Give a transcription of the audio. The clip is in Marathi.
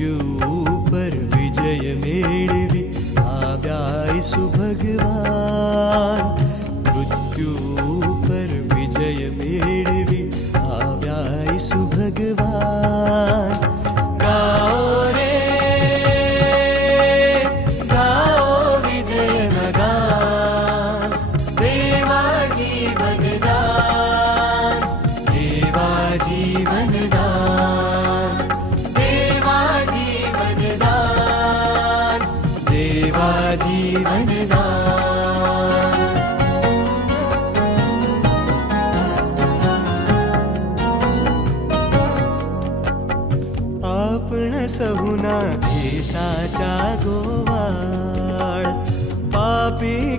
मृत्यू पर विजय मेळवी आव्यायसु भगवान. मृत्यू पर विजय मेळवी आव्यायसु भगवान. गाओ रे गाओ विजय नगान. देवा जीवन दान, देवा जीवन दान, देवा जीवन दान, देवा जीवन दान. आपण सहुना भेसाच्या गोवाळ पापी